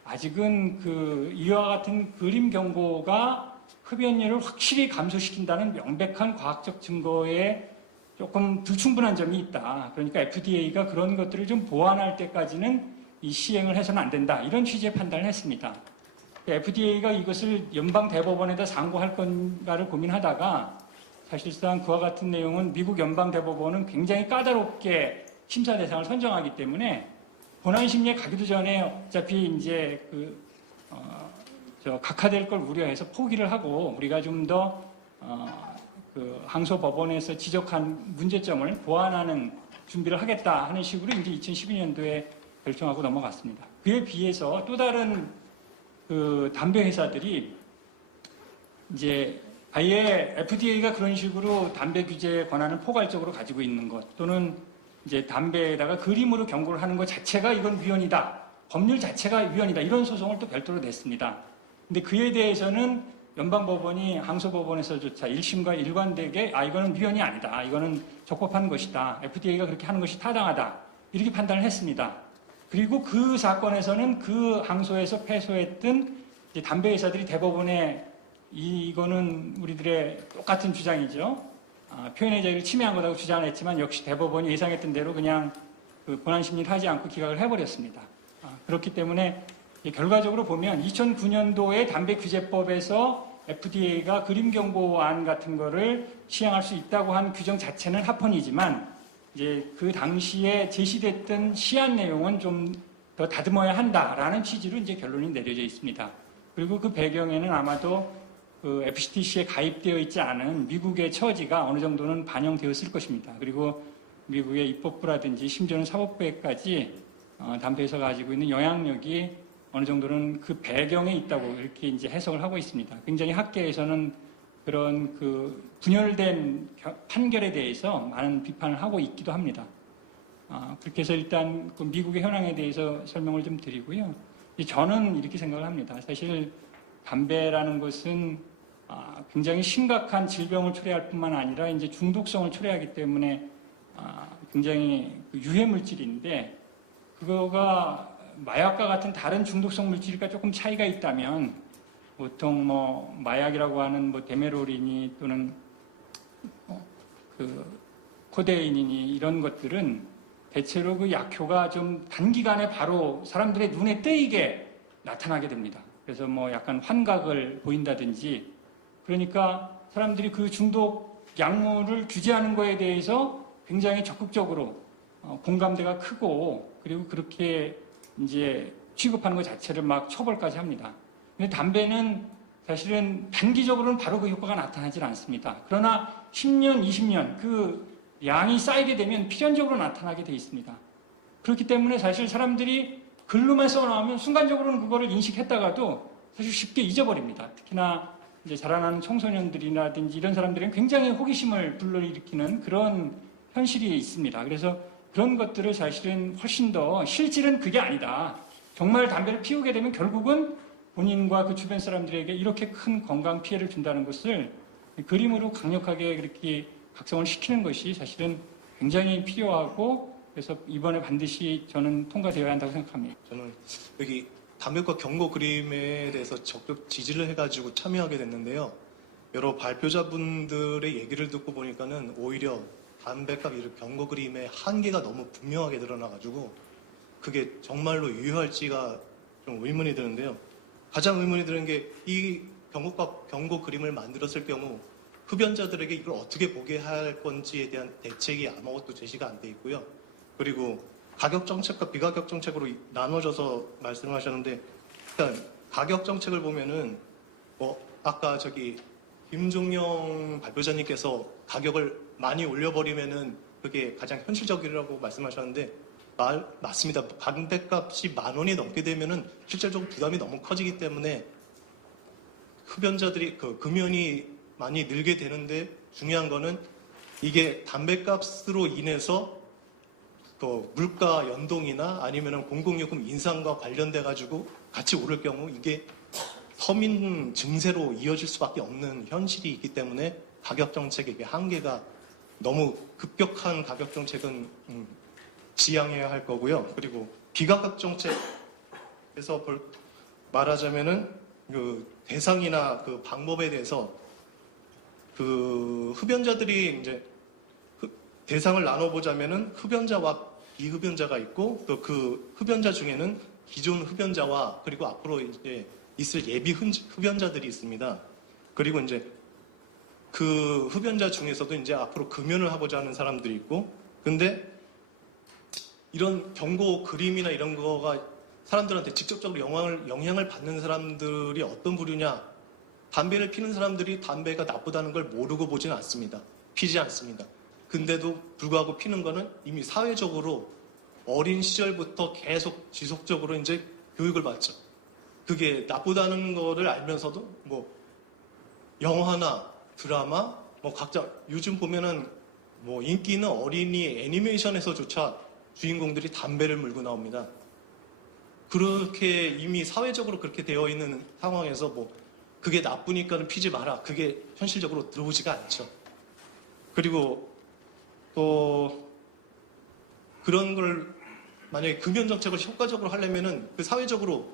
아직은 이와 같은 그림 경고가 흡연율을 확실히 감소시킨다는 명백한 과학적 증거에 조금 불충분한 점이 있다. 그러니까 FDA가 그런 것들을 좀 보완할 때까지는 이 시행을 해서는 안 된다. 이런 취지의 판단을 했습니다. FDA가 이것을 연방대법원에다 상고할 건가를 고민하다가 사실상 그와 같은 내용은 미국 연방대법원은 굉장히 까다롭게 심사 대상을 선정하기 때문에 본안심리에 가기도 전에 어차피 이제 각하될 걸 우려해서 포기를 하고 우리가 좀 더 항소법원에서 지적한 문제점을 보완하는 준비를 하겠다 하는 식으로 이제 2012년도에 결정하고 넘어갔습니다. 그에 비해서 또 다른 담배 회사들이 이제 아예 FDA가 그런 식으로 담배 규제 권한을 포괄적으로 가지고 있는 것 또는 이제 담배에다가 그림으로 경고를 하는 것 자체가 이건 위헌이다. 법률 자체가 위헌이다. 이런 소송을 또 별도로 냈습니다. 근데 그에 대해서는 연방법원이 항소법원에서조차 1심과 일관되게 이거는 위헌이 아니다. 이거는 적법한 것이다. FDA가 그렇게 하는 것이 타당하다. 이렇게 판단을 했습니다. 그리고 그 사건에서는 그 항소에서 패소했던 이제 담배 회사들이 대법원에 이거는 우리들의 똑같은 주장이죠. 표현의 자유를 침해한 거라고 주장을 했지만 역시 대법원이 예상했던 대로 그냥 본안 심리를 하지 않고 기각을 해버렸습니다. 그렇기 때문에 결과적으로 보면 2009년도에 담배규제법에서 FDA가 그림 경고안 같은 거를 시행할 수 있다고 한 규정 자체는 합헌이지만 이제 그 당시에 제시됐던 시한 내용은 좀 더 다듬어야 한다라는 취지로 이제 결론이 내려져 있습니다. 그리고 그 배경에는 아마도 FCTC에 가입되어 있지 않은 미국의 처지가 어느 정도는 반영되었을 것입니다. 그리고 미국의 입법부라든지 심지어는 사법부에까지 담배에서 가지고 있는 영향력이 어느 정도는 그 배경에 있다고 이렇게 이제 해석을 하고 있습니다. 굉장히 학계에서는 그런 분열된 판결에 대해서 많은 비판을 하고 있기도 합니다. 그렇게 해서 일단 미국의 현황에 대해서 설명을 좀 드리고요. 저는 이렇게 생각을 합니다. 사실 담배라는 것은 굉장히 심각한 질병을 초래할 뿐만 아니라 이제 중독성을 초래하기 때문에 굉장히 유해 물질인데 그거가 마약과 같은 다른 중독성 물질과 조금 차이가 있다면 보통 마약이라고 하는 데메롤이니 또는 코데인이니 이런 것들은 대체로 그 약효가 좀 단기간에 바로 사람들의 눈에 띄게 나타나게 됩니다. 그래서 약간 환각을 보인다든지 그러니까 사람들이 그 중독 약물을 규제하는 거에 대해서 굉장히 적극적으로 공감대가 크고 그리고 그렇게 이제 취급하는 것 자체를 막 처벌까지 합니다. 근데 담배는 사실은 단기적으로는 바로 그 효과가 나타나질 않습니다. 그러나 10년, 20년 그 양이 쌓이게 되면 필연적으로 나타나게 돼 있습니다. 그렇기 때문에 사실 사람들이 글로만 써나오면 순간적으로는 그거를 인식했다가도 사실 쉽게 잊어버립니다. 특히나 이제 자라나는 청소년들이라든지 이런 사람들은 굉장히 호기심을 불러일으키는 그런 현실이 있습니다. 그래서 그런 것들을 사실은 훨씬 더 실질은 그게 아니다. 정말 담배를 피우게 되면 결국은 본인과 그 주변 사람들에게 이렇게 큰 건강 피해를 준다는 것을 그림으로 강력하게 그렇게 각성을 시키는 것이 사실은 굉장히 필요하고 그래서 이번에 반드시 저는 통과되어야 한다고 생각합니다. 저는 여기 담배과 경고 그림에 대해서 적극 지지를 해가지고 참여하게 됐는데요. 여러 발표자분들의 얘기를 듣고 보니까는 오히려 담배값 이런 경고 그림의 한계가 너무 분명하게 드러나가지고 그게 정말로 유효할지가 좀 의문이 드는데요. 가장 의문이 드는 게 이 경고 그림을 만들었을 경우 흡연자들에게 이걸 어떻게 보게 할 건지에 대한 대책이 아무것도 제시가 안 돼 있고요. 그리고 가격 정책과 비가격 정책으로 나눠져서 말씀하셨는데 일단 가격 정책을 보면은 아까 김종영 발표자님께서 가격을 많이 올려버리면은 그게 가장 현실적이라고 말씀하셨는데 맞습니다. 담배값이 10,000원이 넘게 되면은 실질적으로 부담이 너무 커지기 때문에 흡연자들이 금연이 많이 늘게 되는데 중요한 거는 이게 담배값으로 인해서 물가 연동이나 아니면은 공공요금 인상과 관련돼 가지고 같이 오를 경우 이게 서민 증세로 이어질 수밖에 없는 현실이 있기 때문에 가격 정책의 한계가 너무 급격한 가격 정책은 지양해야 할 거고요. 그리고 비가격 정책에서 말하자면은 그 대상이나 그 방법에 대해서 그 흡연자들이 이제 대상을 나눠보자면은 흡연자와 비흡연자가 있고 또 그 흡연자 중에는 기존 흡연자와 그리고 앞으로 이제 있을 예비 흡연자들이 있습니다. 그리고 이제 그 흡연자 중에서도 이제 앞으로 금연을 하고자 하는 사람들이 있고, 근데 이런 경고 그림이나 이런 거가 사람들한테 직접적으로 영향을 받는 사람들이 어떤 부류냐? 담배를 피는 사람들이 담배가 나쁘다는 걸 모르고 보진 않습니다. 피지 않습니다. 근데도 불구하고 피는 거는 이미 사회적으로 어린 시절부터 계속 지속적으로 이제 교육을 받죠. 그게 나쁘다는 거를 알면서도 뭐 영화나 드라마, 뭐 각자 요즘 보면은 뭐 인기 있는 어린이 애니메이션에서조차 주인공들이 담배를 물고 나옵니다. 그렇게 이미 사회적으로 그렇게 되어 있는 상황에서 뭐 그게 나쁘니까는 피지 마라. 그게 현실적으로 들어오지가 않죠. 그리고 또 그런 걸 만약에 금연 정책을 효과적으로 하려면은 그 사회적으로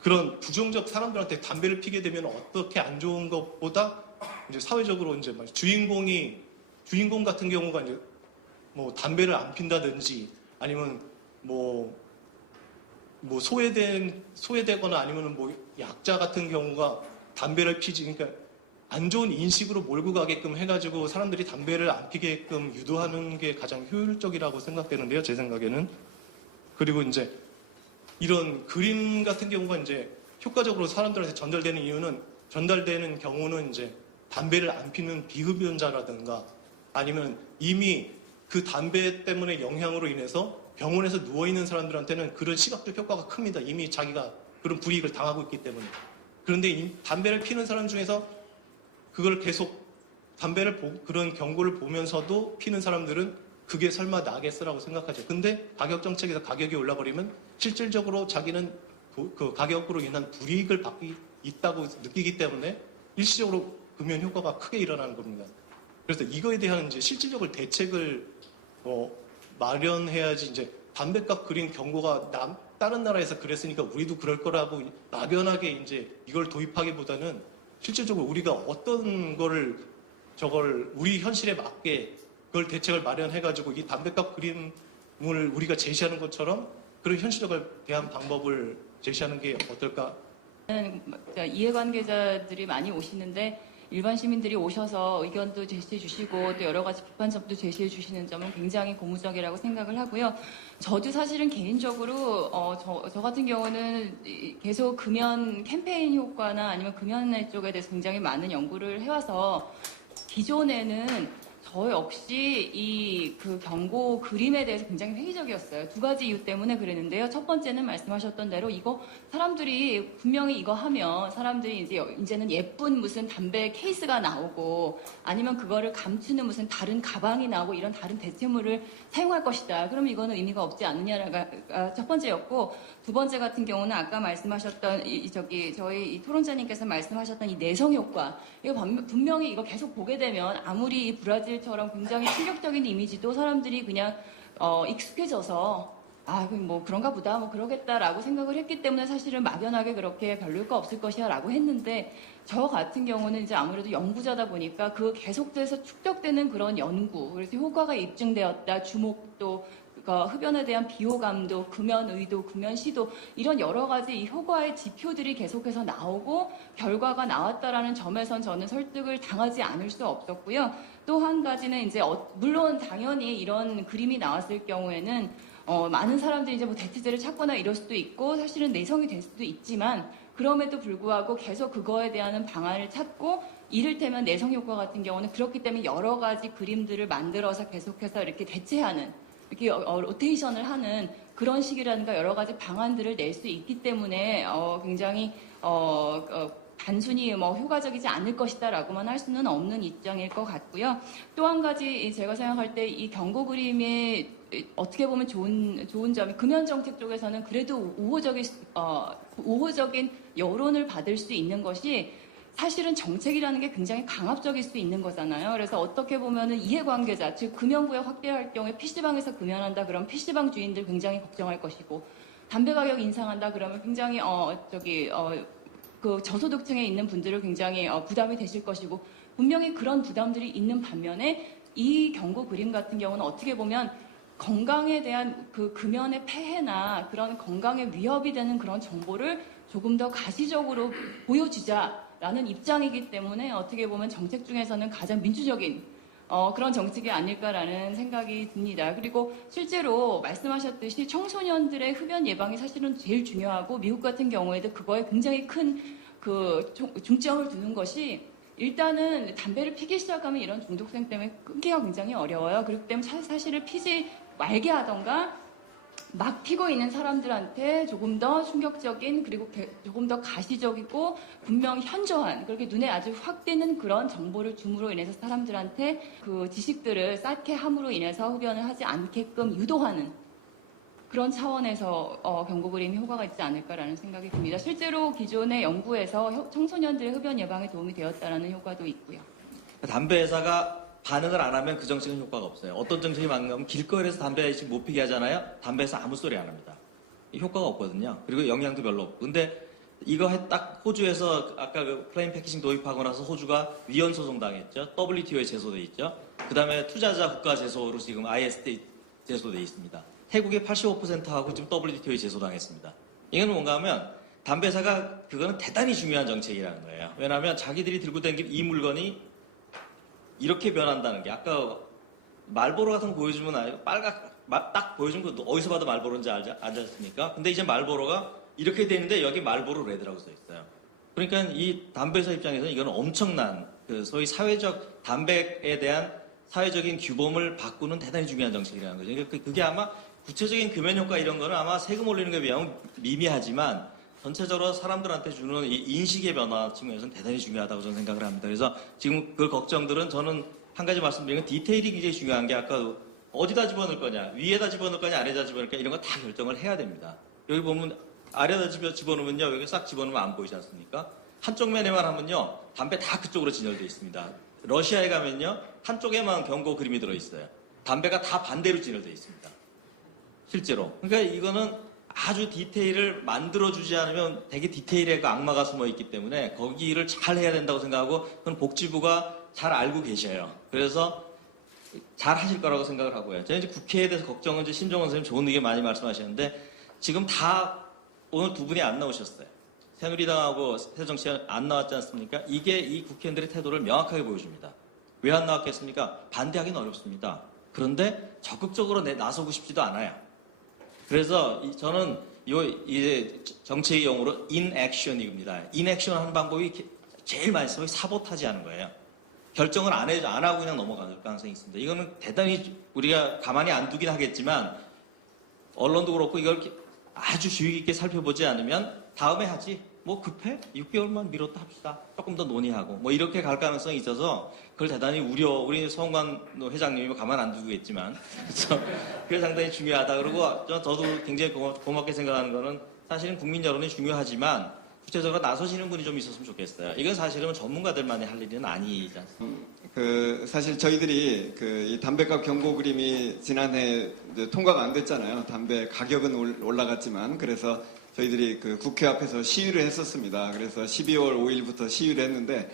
그런 부정적 사람들한테 담배를 피게 되면 어떻게 안 좋은 것보다 이제 사회적으로 이제 주인공 같은 경우가 이제 뭐 담배를 안 핀다든지 아니면 뭐 소외되거나 아니면 뭐 약자 같은 경우가 담배를 피지, 그러니까 안 좋은 인식으로 몰고 가게끔 해가지고 사람들이 담배를 안 피게끔 유도하는 게 가장 효율적이라고 생각되는데요, 제 생각에는. 그리고 이제 이런 그림 같은 경우가 이제 효과적으로 사람들한테 전달되는 경우는 이제 담배를 안 피는 비흡연자라든가 아니면 이미 그 담배 때문에 영향으로 인해서 병원에서 누워있는 사람들한테는 그런 시각적 효과가 큽니다. 이미 자기가 그런 불이익을 당하고 있기 때문에. 그런데 이 담배를 피는 사람 중에서 그걸 계속 그런 경고를 보면서도 피는 사람들은 그게 설마 나겠어라고 생각하죠. 근데 가격 정책에서 가격이 올라버리면 실질적으로 자기는 그 가격으로 인한 불이익을 받고 있다고 느끼기 때문에 일시적으로 금연 효과가 크게 일어나는 겁니다. 그래서 이거에 대한 이제 실질적으로 대책을 마련해야지. 이제 담배값 그린 경고가 다른 나라에서 그랬으니까 우리도 그럴 거라고 막연하게 이제 이걸 도입하기보다는 실질적으로 우리가 어떤 저걸 우리 현실에 맞게 그걸 대책을 마련해가지고 이 담배값 그림을 우리가 제시하는 것처럼 그런 현실적을 대한 방법을 제시하는 게 어떨까? 이해관계자들이 많이 오시는데 일반 시민들이 오셔서 의견도 제시해 주시고 또 여러 가지 비판점도 제시해 주시는 점은 굉장히 고무적이라고 생각을 하고요. 저도 사실은 개인적으로 저 같은 경우는 계속 금연 캠페인 효과나 아니면 금연 쪽에 대해서 굉장히 많은 연구를 해와서 기존에는 저 역시 그 경고 그림에 대해서 굉장히 회의적이었어요. 두 가지 이유 때문에 그랬는데요. 첫 번째는 말씀하셨던 대로 사람들이 분명히 이거 하면 사람들이 이제는 예쁜 무슨 담배 케이스가 나오고 아니면 그거를 감추는 무슨 다른 가방이 나오고 이런 다른 대체물을 사용할 것이다. 그러면 이거는 의미가 없지 않느냐가 첫 번째였고, 두 번째 같은 경우는 아까 말씀하셨던 저희 토론자님께서 말씀하셨던 이 내성 효과. 이거 분명히 이거 계속 보게 되면 아무리 이 브라질처럼 굉장히 충격적인 이미지도 사람들이 그냥 익숙해져서 그럼 뭐 그런가 보다, 뭐 그러겠다라고 생각을 했기 때문에 사실은 막연하게 그렇게 별로일 거 없을 것이야라고 했는데, 저 같은 경우는 이제 아무래도 연구자다 보니까 그 계속돼서 축적되는 그런 연구, 그래서 효과가 입증되었다, 주목도, 흡연에 대한 비호감도, 금연 의도, 금연 시도, 이런 여러 가지 이 효과의 지표들이 계속해서 나오고 결과가 나왔다라는 점에선 저는 설득을 당하지 않을 수 없었고요. 또 한 가지는 이제 물론 당연히 이런 그림이 나왔을 경우에는 많은 사람들이 이제 뭐 대체제를 찾거나 이럴 수도 있고 사실은 내성이 될 수도 있지만, 그럼에도 불구하고 계속 그거에 대한 방안을 찾고, 이를테면 내성 효과 같은 경우는 그렇기 때문에 여러 가지 그림들을 만들어서 계속해서 이렇게 대체하는, 이렇게 로테이션을 하는 그런 식이라든가 여러 가지 방안들을 낼 수 있기 때문에 굉장히 단순히 뭐 효과적이지 않을 것이다라고만 할 수는 없는 입장일 것 같고요. 또 한 가지 제가 생각할 때 이 경고 그림이 어떻게 보면 좋은 점이, 금연 정책 쪽에서는 그래도 우호적인 여론을 받을 수 있는 것이 사실은 정책이라는 게 굉장히 강압적일 수 있는 거잖아요. 그래서 어떻게 보면은 이해관계자, 즉 금연구역 확대할 경우에 PC방에서 금연한다 그러면 PC방 주인들 굉장히 걱정할 것이고, 담배 가격 인상한다 그러면 굉장히 그 저소득층에 있는 분들을 굉장히 부담이 되실 것이고, 분명히 그런 부담들이 있는 반면에 이 경고 그림 같은 경우는 어떻게 보면 건강에 대한 그 금연의 폐해나 그런 건강에 위협이 되는 그런 정보를 조금 더 가시적으로 보여주자라는 입장이기 때문에 어떻게 보면 정책 중에서는 가장 민주적인 그런 정책이 아닐까라는 생각이 듭니다. 그리고 실제로 말씀하셨듯이 청소년들의 흡연 예방이 사실은 제일 중요하고, 미국 같은 경우에도 그거에 굉장히 큰 그 중점을 두는 것이, 일단은 담배를 피기 시작하면 이런 중독성 때문에 끊기가 굉장히 어려워요. 그렇기 때문에 사실을 피지 말게 하던가 막 피고 있는 사람들한테 조금 더 충격적인, 그리고 조금 더 가시적이고 분명 현저한, 그렇게 눈에 아주 확 띄는 그런 정보를 줌으로 인해서 사람들한테 그 지식들을 쌓게 함으로 인해서 흡연을 하지 않게끔 유도하는 그런 차원에서 경고 그림이 효과가 있지 않을까라는 생각이 듭니다. 실제로 기존의 연구에서 청소년들의 흡연 예방에 도움이 되었다라는 효과도 있고요. 담배 회사가 반응을 안 하면 그 정책은 효과가 없어요. 어떤 정책이 막나면 길거리에서 담배 못 피게 하잖아요. 담배 회사 아무 소리 안 합니다. 효과가 없거든요. 그리고 영향도 별로 없고. 근데 이거 딱 호주에서 아까 그 플레인 패키징 도입하고 나서 호주가 위헌 소송 당했죠. WTO에 제소돼 있죠. 그 다음에 투자자 국가 제소로 지금 IST 제소돼 있습니다. 태국의 85%하고 지금 WTO에 제소당했습니다. 이건 뭔가 하면 담배 회사가 그거는 대단히 중요한 정책이라는 거예요. 왜냐하면 자기들이 들고 다니는 이 물건이 이렇게 변한다는 게, 아까 말보로 같은 거 보여주면 딱 보여주면 어디서 봐도 말보로인지 알지 않습니까? 근데 이제 말보로가 이렇게 되는데 여기 말보로 레드라고 써 있어요. 그러니까 이 담배 회사 입장에서는 이건 엄청난 그 소위 사회적 담배에 대한 사회적인 규범을 바꾸는 대단히 중요한 정책이라는 거죠. 그러니까 그게 아마 구체적인 금연 효과 이런 거는 아마 세금 올리는 것에 비하면 미미하지만 전체적으로 사람들한테 주는 이 인식의 변화 측면에서는 대단히 중요하다고 저는 생각을 합니다. 그래서 지금 그 걱정들은, 저는 한 가지 말씀드리는 건 디테일이 굉장히 중요한 게, 아까 어디다 집어넣을 거냐, 위에다 집어넣을 거냐, 아래다 집어넣을 거냐, 이런 거 다 결정을 해야 됩니다. 여기 보면 아래다 집어넣으면요, 여기 싹 집어넣으면 안 보이지 않습니까? 한쪽 면에만 하면요, 담배 다 그쪽으로 진열되어 있습니다. 러시아에 가면요, 한쪽에만 경고 그림이 들어있어요. 담배가 다 반대로 진열되어 있습니다. 실제로. 그러니까 이거는 아주 디테일을 만들어주지 않으면 되게 디테일에 그 악마가 숨어있기 때문에 거기를 잘 해야 된다고 생각하고, 그건 복지부가 잘 알고 계셔요. 그래서 잘 하실 거라고 생각을 하고요. 저는 이제 국회에 대해서 걱정은 이제 신종원 선생님 좋은 의견 많이 말씀하셨는데, 지금 다 오늘 두 분이 안 나오셨어요. 새누리당하고 새정치가 안 나왔지 않습니까? 이게 이 국회의원들의 태도를 명확하게 보여줍니다. 왜 안 나왔겠습니까? 반대하기는 어렵습니다. 그런데 적극적으로 나서고 싶지도 않아요. 그래서 저는 이제 정책의 용어로 인액션입니다. 인액션 하는 방법이 제일 많이 써요. 사보타지 하는 거예요. 결정을 안 하고 그냥 넘어가는 가능성이 있습니다. 이거는 대단히 우리가 가만히 안 두긴 하겠지만, 언론도 그렇고 이걸 아주 주의 깊게 살펴보지 않으면 다음에 하지, 뭐 급해? 6개월만 미뤘다 합시다. 조금 더 논의하고 뭐 이렇게 갈 가능성이 있어서 그걸 대단히 우리 서홍관 회장님이 가만 안 두겠지만, 그래서 그게 상당히 중요하다. 그리고 저도 굉장히 고맙게 생각하는 거는, 사실은 국민 여론이 중요하지만 구체적으로 나서시는 분이 좀 있었으면 좋겠어요. 이건 사실은 전문가들만이 할 일은 아니지 않습니까? 사실 저희들이 이 담배값 경고 그림이 지난해 통과가 안 됐잖아요. 담배 가격은 올라갔지만. 그래서 저희들이 국회 앞에서 시위를 했었습니다. 그래서 12월 5일부터 시위를 했는데,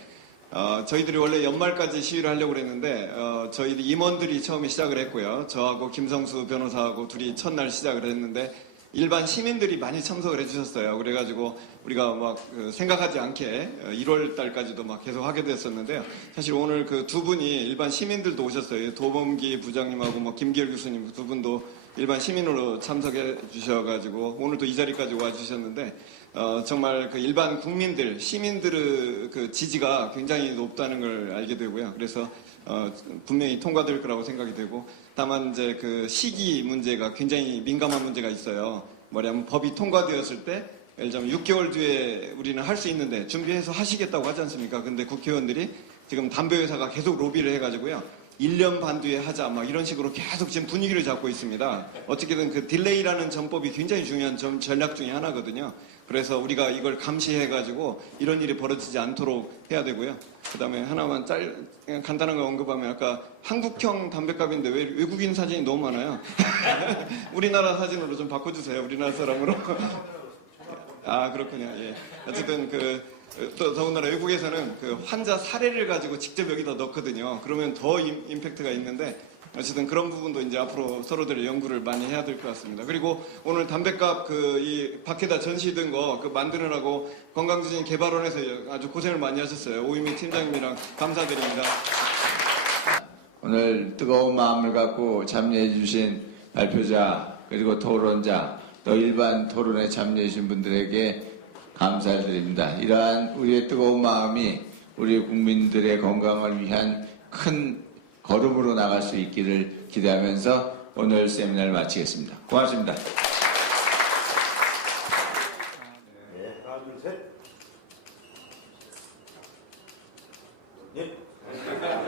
저희들이 원래 연말까지 시위를 하려고 그랬는데, 저희들 임원들이 처음에 시작을 했고요. 저하고 김성수 변호사하고 둘이 첫날 시작을 했는데, 일반 시민들이 많이 참석을 해주셨어요. 그래가지고 우리가 막 생각하지 않게 1월 달까지도 막 계속 하게 됐었는데요. 사실 오늘 두 분이 일반 시민들도 오셨어요. 도범기 부장님하고 뭐 김기열 교수님 두 분도 일반 시민으로 참석해 주셔가지고 오늘도 이 자리까지 와주셨는데, 정말 일반 국민들, 시민들의 지지가 굉장히 높다는 걸 알게 되고요. 그래서 분명히 통과될 거라고 생각이 되고, 다만 이제 시기 문제가 굉장히 민감한 문제가 있어요. 뭐냐면 법이 통과되었을 때, 예를 들면 6개월 뒤에 우리는 할 수 있는데 준비해서 하시겠다고 하지 않습니까? 근데 국회의원들이 지금 담배 회사가 계속 로비를 해가지고요. 1년 반 뒤에 하자 막 이런 식으로 계속 지금 분위기를 잡고 있습니다. 어떻게든 그 딜레이라는 전법이 굉장히 중요한 전략 중에 하나거든요. 그래서 우리가 이걸 감시해가지고 이런 일이 벌어지지 않도록 해야 되고요. 그 다음에 하나만 그냥 간단한 거 언급하면 아까 한국형 담뱃값인데 왜 외국인 사진이 너무 많아요? 우리나라 사진으로 좀 바꿔주세요. 우리나라 사람으로. 아, 그렇군요. 예. 어쨌든 또 더군다나 외국에서는 그 환자 사례를 가지고 직접 여기다 넣거든요. 그러면 더 임팩트가 있는데 어쨌든 그런 부분도 이제 앞으로 서로들의 연구를 많이 해야 될 것 같습니다. 그리고 오늘 담뱃값 이 밖에다 전시된 거 만드느라고 건강주진 개발원에서 아주 고생을 많이 하셨어요. 오유미 팀장님이랑 감사드립니다. 오늘 뜨거운 마음을 갖고 참여해 주신 발표자 그리고 토론자 또 일반 토론에 참여해 주신 분들에게 감사를 드립니다. 이러한 우리의 뜨거운 마음이 우리 국민들의 건강을 위한 큰 걸음으로 나갈 수 있기를 기대하면서 오늘 세미나를 마치겠습니다. 고맙습니다. 하나, 둘, 셋. 예.